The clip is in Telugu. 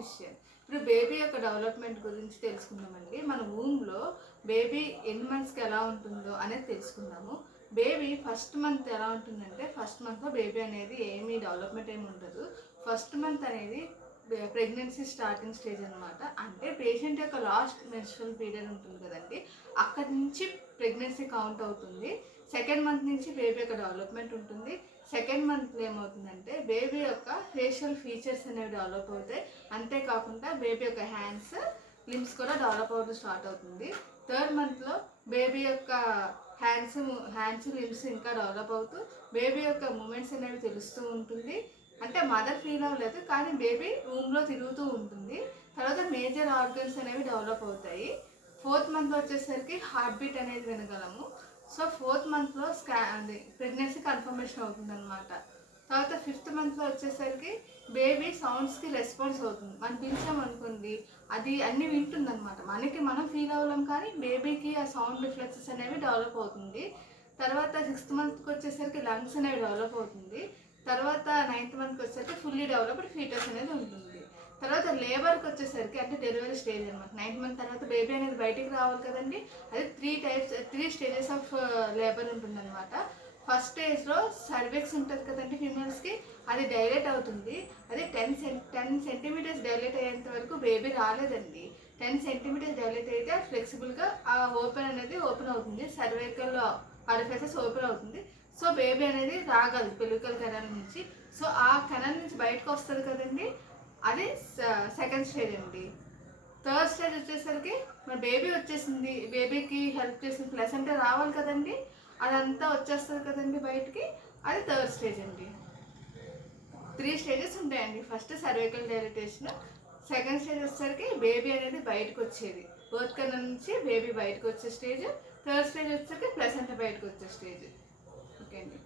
ఫిజిషియన్. ఇప్పుడు బేబీ యొక్క డెవలప్మెంట్ గురించి తెలుసుకుందామండి. మన వూమ్లో బేబీ ఎన్ని మంత్స్కి ఎలా ఉంటుందో అనేది తెలుసుకుందాము. బేబీ ఫస్ట్ మంత్ ఎలా ఉంటుందంటే, ఫస్ట్ మంత్లో బేబీ అనేది ఏమీ డెవలప్మెంట్ ఏమి ఉండదు. ఫస్ట్ మంత్ అనేది ప్రెగ్నెన్సీ స్టార్టింగ్ స్టేజ్ అనమాట. అంటే పేషెంట్ యొక్క లాస్ట్ మెన్స్ట్రువల్ పీరియడ్ ఉంటుంది కదండి, అక్కడి నుంచి ప్రెగ్నెన్సీ కౌంట్ అవుతుంది. సెకండ్ మంత్ నుంచి బేబీ యొక్క డెవలప్మెంట్ ఉంటుంది. సెకండ్ మంత్లో ఏమవుతుందంటే బేబీ యొక్క ఫేషియల్ ఫీచర్స్ అనేవి డెవలప్ అవుతాయి. అంతేకాకుండా బేబీ యొక్క హ్యాండ్స్, లిమ్స్ కూడా డెవలప్ అవుతూ స్టార్ట్ అవుతుంది. థర్డ్ మంత్లో బేబీ యొక్క హ్యాండ్స్ లిమ్స్ ఇంకా డెవలప్ అవుతూ బేబీ యొక్క మూమెంట్స్ అనేవి తెలుస్తూ ఉంటుంది. అంటే మదర్ ఫీల్ అవ్వలేదు, కానీ బేబీ రూమ్లో తిరుగుతూ ఉంటుంది. తర్వాత మేజర్ ఆర్గన్స్ అనేవి డెవలప్ అవుతాయి. ఫోర్త్ మంత్ వచ్చేసరికి హార్ట్ బీట్ అనేది వినగలము. సో ఫోర్త్ మంత్లో ప్రెగ్నెన్సీ కన్ఫర్మేషన్ అవుతుంది అనమాట. తర్వాత ఫిఫ్త్ మంత్లో వచ్చేసరికి బేబీ సౌండ్స్కి రెస్పాన్స్ అవుతుంది. మనం పిలిచామనుకోండి, అది అన్నీ వింటుంది అనమాట. మనం ఫీల్ అవ్వలేం, కానీ బేబీకి ఆ సౌండ్ రిఫ్లెక్సెస్ అనేవి డెవలప్ అవుతుంది. తర్వాత సిక్స్త్ మంత్కి వచ్చేసరికి లంగ్స్ అనేవి డెవలప్ అవుతుంది. తర్వాత నైన్త్ మంత్కి వచ్చేసరికి ఫుల్లీ డెవలప్డ్ ఫీటస్ అనేది ఉంటుంది. తర్వాత లేబర్కి వచ్చేసరికి, అంటే డెలివరీ స్టేజ్ అనమాట. నైన్త్ మంత్ తర్వాత బేబీ అనేది బయటికి రావాలి కదండి, అది త్రీ స్టేజెస్ ఆఫ్ లేబర్ ఉంటుందన్నమాట. ఫస్ట్ స్టేజ్లో సర్వెక్స్ ఉంటుంది కదండి ఫీమేల్స్కి, అది డైలేట్ అవుతుంది. అది 10 సెంటీమీటర్స్ డైలేట్ అయ్యేంత వరకు బేబీ రాలేదండి. 10 సెంటీమీటర్స్ డైలేట్ అయితే ఫ్లెక్సిబుల్గా ఆ ఓపెన్ అవుతుంది. సర్వైకల్ ఆరిఫిసెస్ ఓపెన్ అవుతుంది. సో బేబీ అనేది రాగలదు పెల్వికల్ కెనాల్ నుంచి. సో ఆ కెనాల్ నుంచి బయటకు వస్తుంది కదండి, అది సెకండ్ స్టేజ్ అండి. థర్డ్ స్టేజ్ వచ్చేసరికి మన బేబీ వచ్చేసింది, బేబీకి హెల్ప్ చేసిన ప్లసెంటా రావాలి కదండి, అదంతా వచ్చేస్తుంది కదండి బయటికి, అది థర్డ్ స్టేజ్ అండి. 3 స్టేజెస్ ఉంటాయండి. First cervical dilatation, second stage వచ్చేసరికి బేబీ అనేది బయటకు వచ్చేది, బర్త్ కెనాల్ నుంచి బేబీ బయటకు వచ్చే స్టేజ్. థర్డ్ స్టేజ్ వచ్చేసరికి ప్లసెంటా బయటకు వచ్చే స్టేజ్. ఓకే అండి.